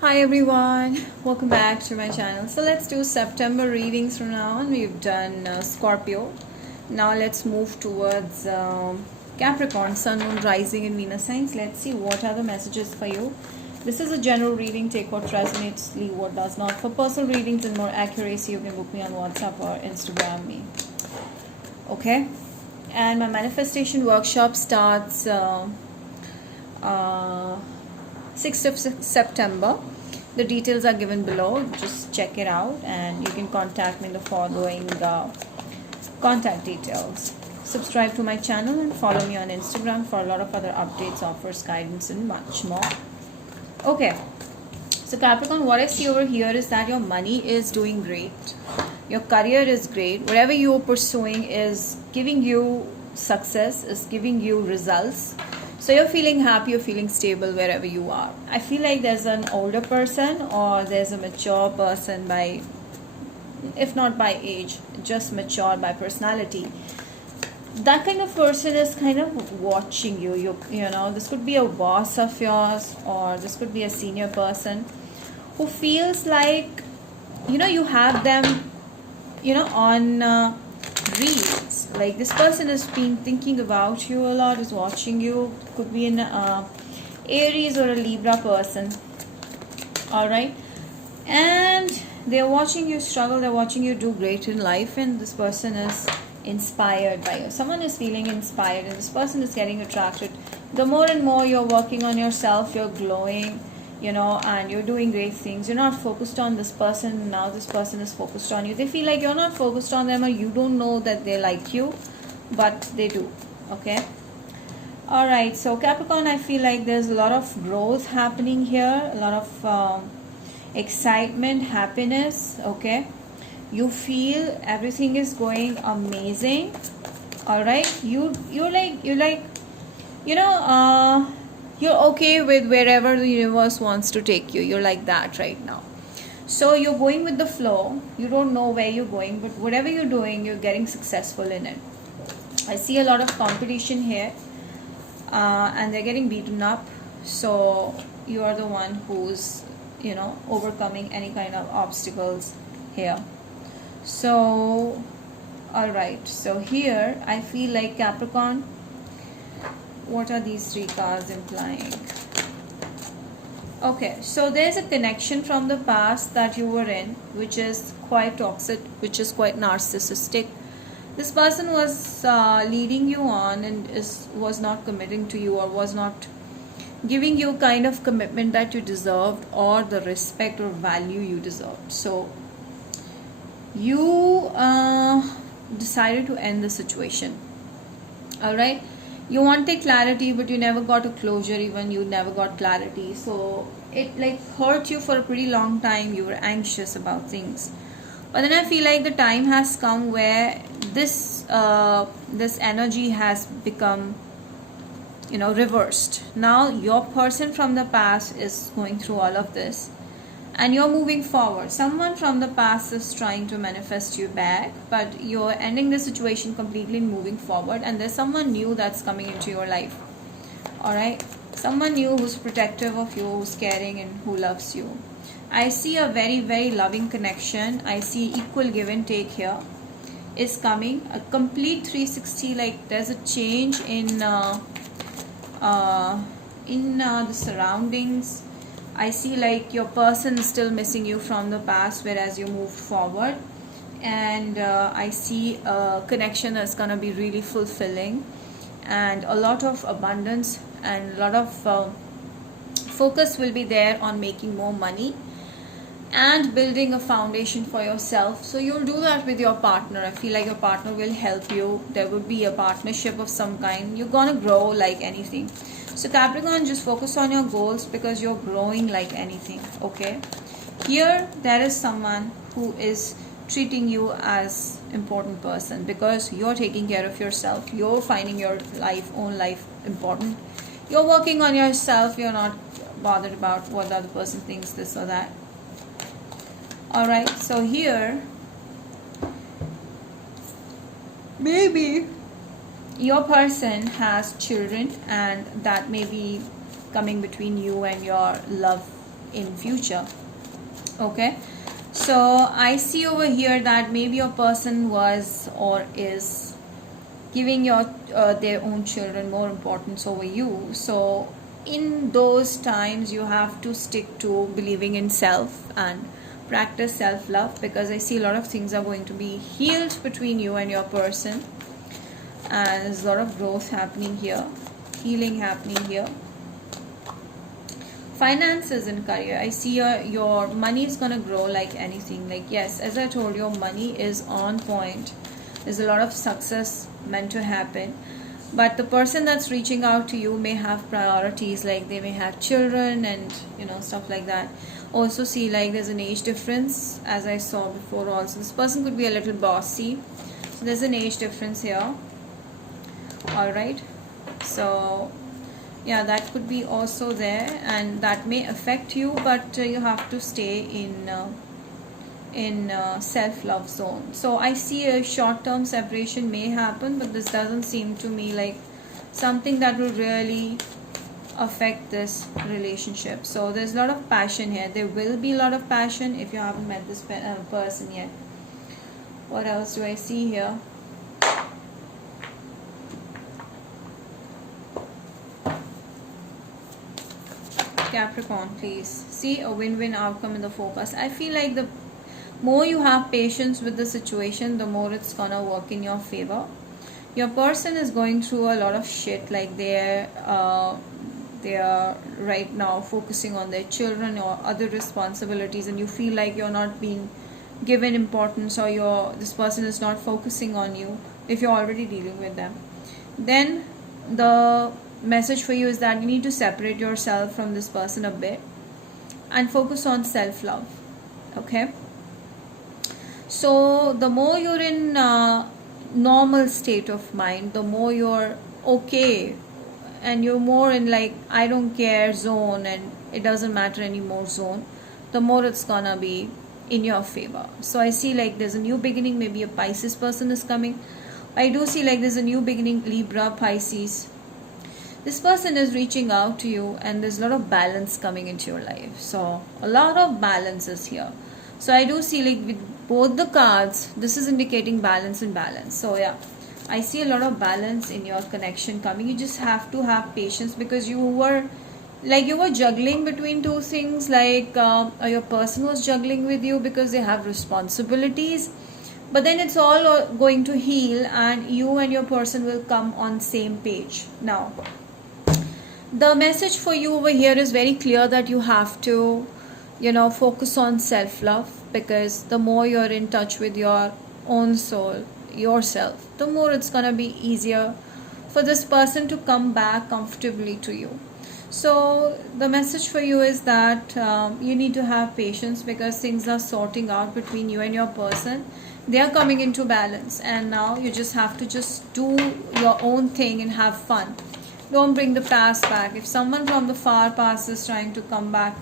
Hi everyone, welcome back to my channel. So let's do September readings from now on. We've done Scorpio. Now let's move towards Capricorn, Sun, Moon, Rising in Venus signs. Let's see what are the messages for you. This is a general reading. Take what resonates, leave what does not. For personal readings and more accuracy, you can book me on WhatsApp or Instagram me. Okay? And my manifestation workshop starts 6th of September. The details are given below. Just check it out and you can contact me in the following contact details. Subscribe to my channel and follow me on Instagram for a lot of other updates, offers, guidance and much more. Okay, so Capricorn, what I see over here is that your money is doing great. Your career is great. Whatever you are pursuing is giving you success, is giving you results. So you're feeling happy, you're feeling stable wherever you are. I feel like there's an older person or there's a mature person by, if not by age, just mature by personality. That kind of person is kind of watching you. You know, this could be a boss of yours or this could be a senior person who feels like, you have them, on reads. Like this person has been thinking about you a lot, is watching you. Could be an Aries or a Libra person. Alright. And they're watching you struggle, they're watching you do great in life, and this person is inspired by you. Someone is feeling inspired and this person is getting attracted. The more and more you're working on yourself, you're glowing, and you're doing great things. You're not focused on this person. Now this person is focused on you. They feel like you're not focused on them or you don't know that they like you, but they do. Okay. Alright, so Capricorn, I feel like there's a lot of growth happening here, a lot of excitement, happiness. Okay, you feel everything is going amazing. Alright, you're like you're okay with wherever the universe wants to take you. You're like that right now. So you're going with the flow. You don't know where you're going, but whatever you're doing, you're getting successful in it. I see a lot of competition here, and they're getting beaten up. So you are the one who's, overcoming any kind of obstacles here. So, alright. So here, I feel like Capricorn, what are these three cards implying? Okay, so there's a connection from the past that you were in, which is quite toxic, which is quite narcissistic. This person was leading you on and was not committing to you or was not giving you kind of commitment that you deserved or the respect or value you deserved. So you decided to end the situation. Alright, you wanted clarity but you never got a closure. Even you never got clarity, so it like hurt you for a pretty long time. You were anxious about things, but then I feel like the time has come where this energy has become reversed. Now your person from the past is going through all of this and you're moving forward. Someone from the past is trying to manifest you back, but you're ending the situation completely and moving forward, and there's someone new that's coming into your life. Alright, someone new who's protective of you, who's caring and who loves you. I see a very, very loving connection. I see equal give and take here is coming. A complete 360, like there's a change in the surroundings. I see like your person is still missing you from the past, whereas you moved forward. And I see a connection that's going to be really fulfilling, and a lot of abundance and a lot of focus will be there on making more money and building a foundation for yourself. So you'll do that with your partner. I feel like your partner will help you. There would be a partnership of some kind. You're gonna grow like anything. So Capricorn, just focus on your goals because you're growing like anything. Okay, here there is someone who is treating you as important person because you're taking care of yourself. You're finding your own life important. You're working on yourself. You're not bothered about what the other person thinks, this or that. Alright, so here maybe your person has children and that may be coming between you and your love in future. Okay, so I see over here that maybe your person was or is giving your their own children more importance over you. So in those times you have to stick to believing in self and practice self-love, because I see a lot of things are going to be healed between you and your person, and there's a lot of growth happening here, healing happening here. Finances and career, I see your money is going to grow like anything. Like, yes, as I told you, money is on point. There's a lot of success meant to happen, but the person that's reaching out to you may have priorities, like they may have children and stuff like that. Also see like there's an age difference, as I saw before. Also this person could be a little bossy, so there's an age difference here. All right, so yeah, that could be also there, and that may affect you, but you have to stay in self-love zone. So I see a short-term separation may happen, but this doesn't seem to me like something that will really affect this relationship. So there's a lot of passion here. There will be a lot of passion if you haven't met this person yet. What else do I see here? Capricorn, please. See a win-win outcome in the focus. I feel like the more you have patience with the situation, the more it's gonna work in your favor. Your person is going through a lot of shit, like they are right now focusing on their children or other responsibilities, and you feel like you're not being given importance, or this person is not focusing on you if you're already dealing with them. Then the message for you is that you need to separate yourself from this person a bit and focus on self-love. Okay, so the more you're in normal state of mind, the more you're okay and you're more in like I don't care zone and it doesn't matter anymore zone, the more it's gonna be in your favor. So I see like there's a new beginning. Maybe a Pisces person is coming. I do see like there's a new beginning, Libra, Pisces. This person is reaching out to you, and there's a lot of balance coming into your life. So a lot of balance is here. So I do see like with both the cards, this is indicating balance and balance. So yeah, I see a lot of balance in your connection coming. You just have to have patience, because you were juggling between two things, like your person was juggling with you because they have responsibilities, but then it's all going to heal and you and your person will come on same page. Now the message for you over here is very clear, that you have to focus on self-love, because the more you're in touch with your own soul, yourself, the more it's gonna be easier for this person to come back comfortably to you. So the message for you is that you need to have patience, because things are sorting out between you and your person. They are coming into balance, and now you just have to just do your own thing and have fun. Don't bring the past back. If someone from the far past is trying to come back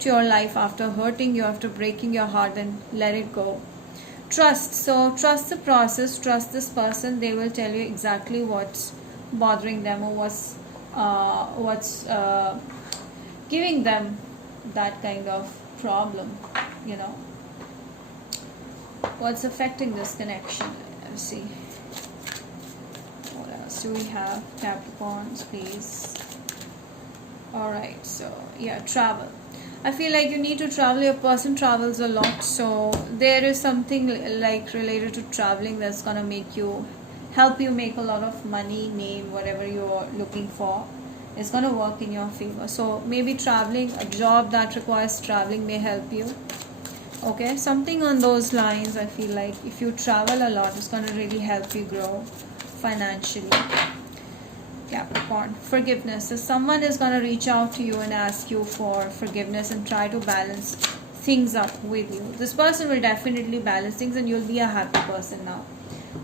to your life after hurting you, after breaking your heart, then let it go. Trust. So trust the process, trust this person. They will tell you exactly what's bothering them, or what's giving them that kind of problem, what's affecting this connection. Let's see. What else do we have? Capricorns, please. Alright, so yeah, travel. I feel like you need to travel. Your person travels a lot, so there is something like related to traveling that's gonna help you make a lot of money, name, whatever you're looking for. It's gonna work in your favor. So maybe traveling, a job that requires traveling may help you. Okay, something on those lines. I feel like if you travel a lot, it's gonna really help you grow financially. Capricorn, forgiveness. So someone is going to reach out to you and ask you for forgiveness and try to balance things up with you. This person will definitely balance things, and you'll be a happy person now.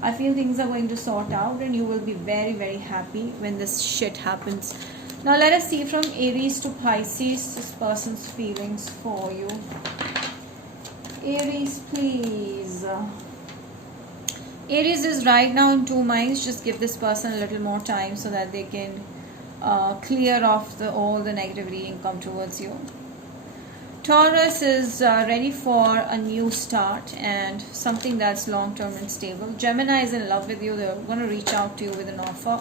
I feel things are going to sort out, and you will be very, very happy when this shit happens. Now let us see from Aries to Pisces, this person's feelings for you. Aries, please. Aries is right now in two minds. Just give this person a little more time so that they can clear off all the negativity and come towards you. Taurus is ready for a new start and something that's long term and stable. Gemini is in love with you. They're going to reach out to you with an offer.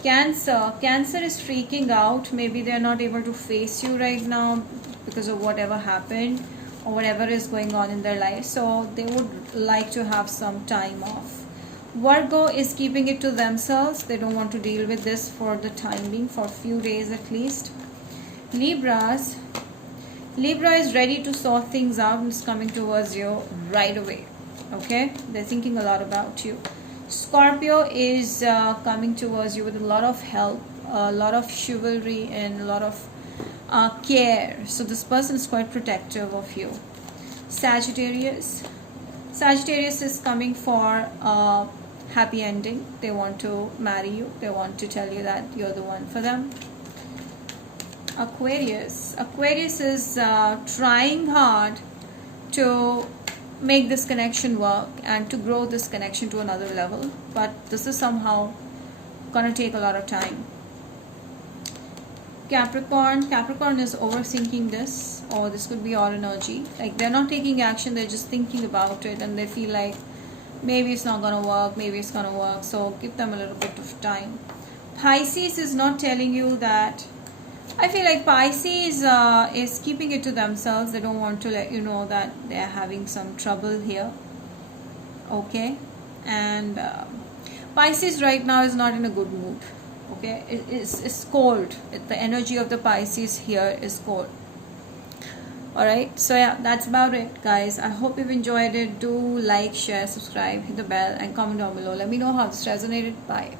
Cancer is freaking out. Maybe they're not able to face you right now because of whatever happened or whatever is going on in their life. So they would like to have some time off. Virgo is keeping it to themselves. They don't want to deal with this for the time being, for a few days at least. Libra is ready to sort things out and is coming towards you right away. Okay, they're thinking a lot about you. Scorpio is coming towards you with a lot of help, a lot of chivalry, and a lot of care. So this person is quite protective of you. Sagittarius is coming for a happy ending. They want to marry you. They want to tell you that you're the one for them. Aquarius is trying hard to make this connection work and to grow this connection to another level, but this is somehow gonna take a lot of time. Capricorn is overthinking this, or this could be your energy. Like, they're not taking action, they're just thinking about it, and they feel like maybe it's not gonna work, maybe it's gonna work. So give them a little bit of time. Pisces is not telling you that. I feel like Pisces is keeping it to themselves. They don't want to let you know that they're having some trouble here. Okay, and Pisces right now is not in a good mood. Okay, it's cold. The energy of the Pisces here is cold. Alright, so yeah, that's about it, guys. I hope you've enjoyed it. Do like, share, subscribe, hit the bell, and comment down below. Let me know how this resonated. Bye.